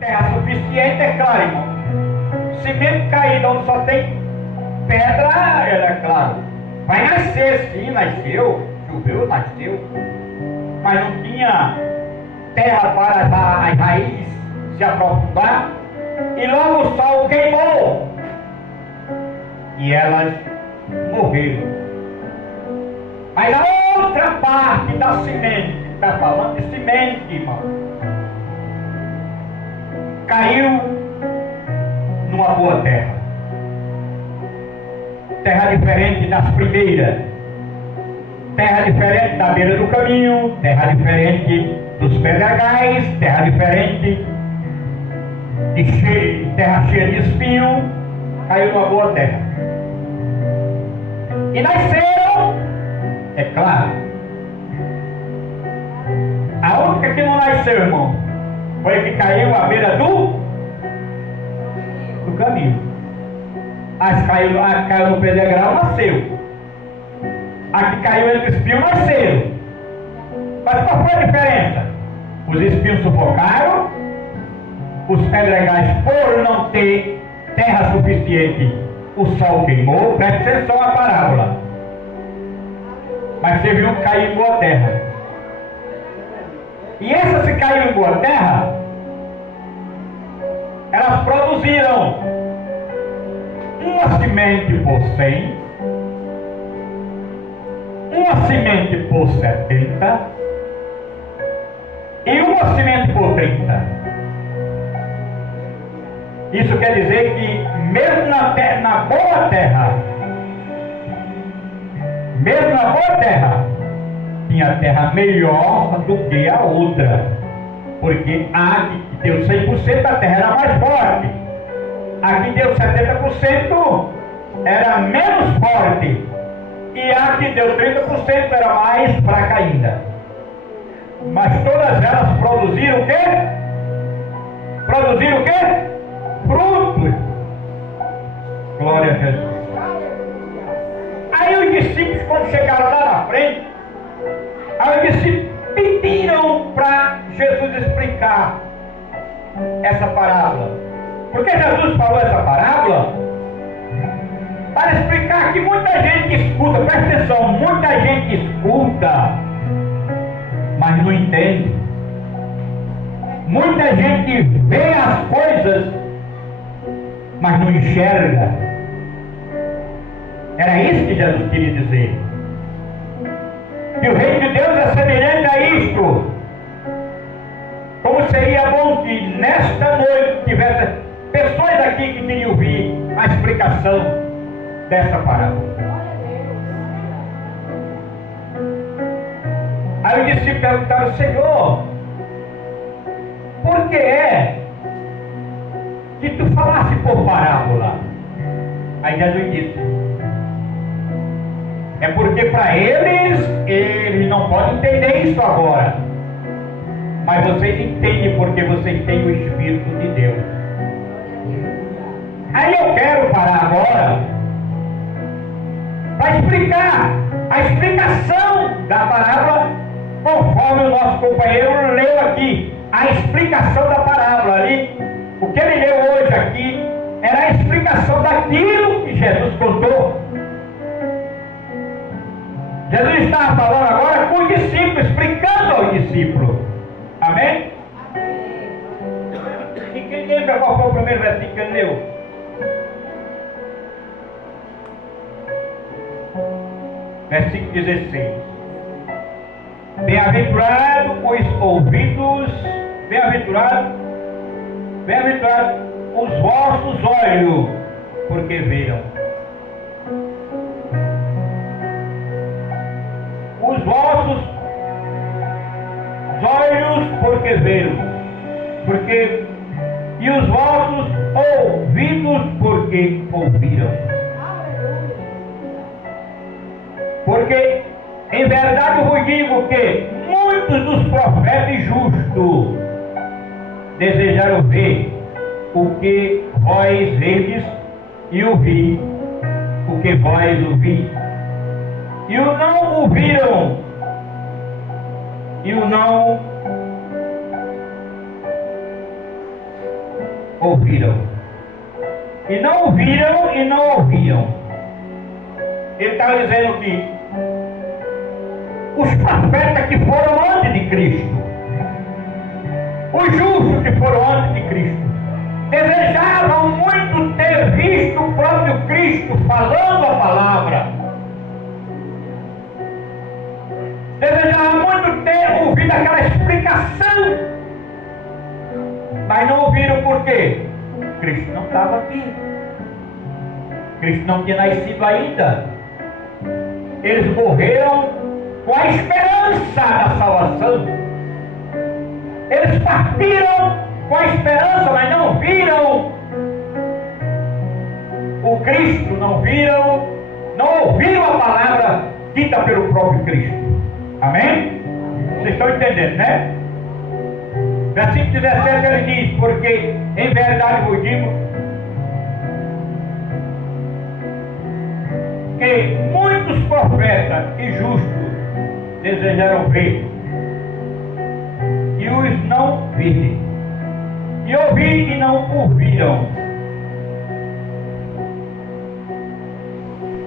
Terra suficiente, é claro, irmão. Cimento caído onde só tem pedra, é claro. Vai nascer, sim, nasceu. Choveu, nasceu. Mas não tinha terra para as raízes se aprofundar. E logo o sol queimou. E elas morreram. Mas a outra parte da semente, está falando de semente, irmão, caiu numa boa terra. Terra diferente das primeiras. Terra diferente da beira do caminho. Terra diferente dos pedregais. Terra diferente de terra cheia de espinho. Caiu numa boa terra. E nasceram, é claro. A única que não nasceu, irmão, foi que caiu à beira do caminho. As caiu no pedregal, nasceu. A que caiu entre os espinhos, nasceu. Mas qual foi a diferença? Os espinhos sufocaram, os pedregais, por não ter terra suficiente, o sol queimou. Preste atenção à parábola. Mas você viu que caiu em boa terra. E essas que caíram em boa terra, elas produziram uma semente por 100, uma semente por 70 e uma semente por 30. Isso quer dizer que mesmo na boa terra, tinha terra melhor do que a outra, porque a que deu 100% da terra era mais forte, a que deu 70% era menos forte, e a que deu 30% era mais fraca ainda. Mas todas elas produziram o quê? Produziram o quê? Frutos. Glória a Jesus. Aí os discípulos, quando chegaram lá na frente, aí os discípulos pediram para Jesus explicar essa parábola. Porque Jesus falou essa parábola para explicar que muita gente escuta, presta atenção, muita gente escuta, mas não entende. Muita gente vê as coisas, mas não enxerga. Era isso que Jesus queria dizer. Que o reino de Deus é semelhante a isto. Como seria bom que nesta noite tivesse pessoas aqui que queriam ouvir a explicação dessa parábola. Aí os discípulos perguntaram: Senhor, por que é que tu falaste por parábola? Aí Jesus disse: é porque para eles não podem entender isso agora, mas vocês entendem porque vocês têm o Espírito de Deus. Aí eu quero parar agora para explicar a explicação da parábola, conforme o nosso companheiro leu aqui. A explicação da parábola ali, o que ele leu hoje aqui, era a explicação daquilo que Jesus contou. Jesus estava falando agora com o discípulo, explicando ao discípulo. Amém? E quem lembra qual foi o primeiro versículo que ele leu? Versículo 16. Bem-aventurados os ouvidos, bem-aventurados os vossos olhos, porque viram. Os vossos olhos, porque viram. E os vossos ouvidos, porque ouviram. Porque em verdade eu vos digo que muitos dos profetas justos desejaram ver o que vós vedes e ouvir o que vós ouvis, e o não ouviram, e o não ouviram. E não ouviram e não ouviam. Ele está dizendo que os profetas que foram antes de Cristo, os justos que foram antes de Cristo, desejavam muito ter visto o próprio Cristo falando a palavra. Desejavam muito ter ouvido aquela explicação. Mas não ouviram por quê? Cristo não estava aqui. Cristo não tinha nascido ainda. Eles morreram com a esperança da salvação. Eles partiram com a esperança, mas não viram o Cristo, não ouviram a palavra dita pelo próprio Cristo. Amém? Vocês estão entendendo, né? Versículo 17 ele diz: porque em verdade vos digo que muitos profetas e justos desejaram ver e os não viram, e ouvir e não ouviram.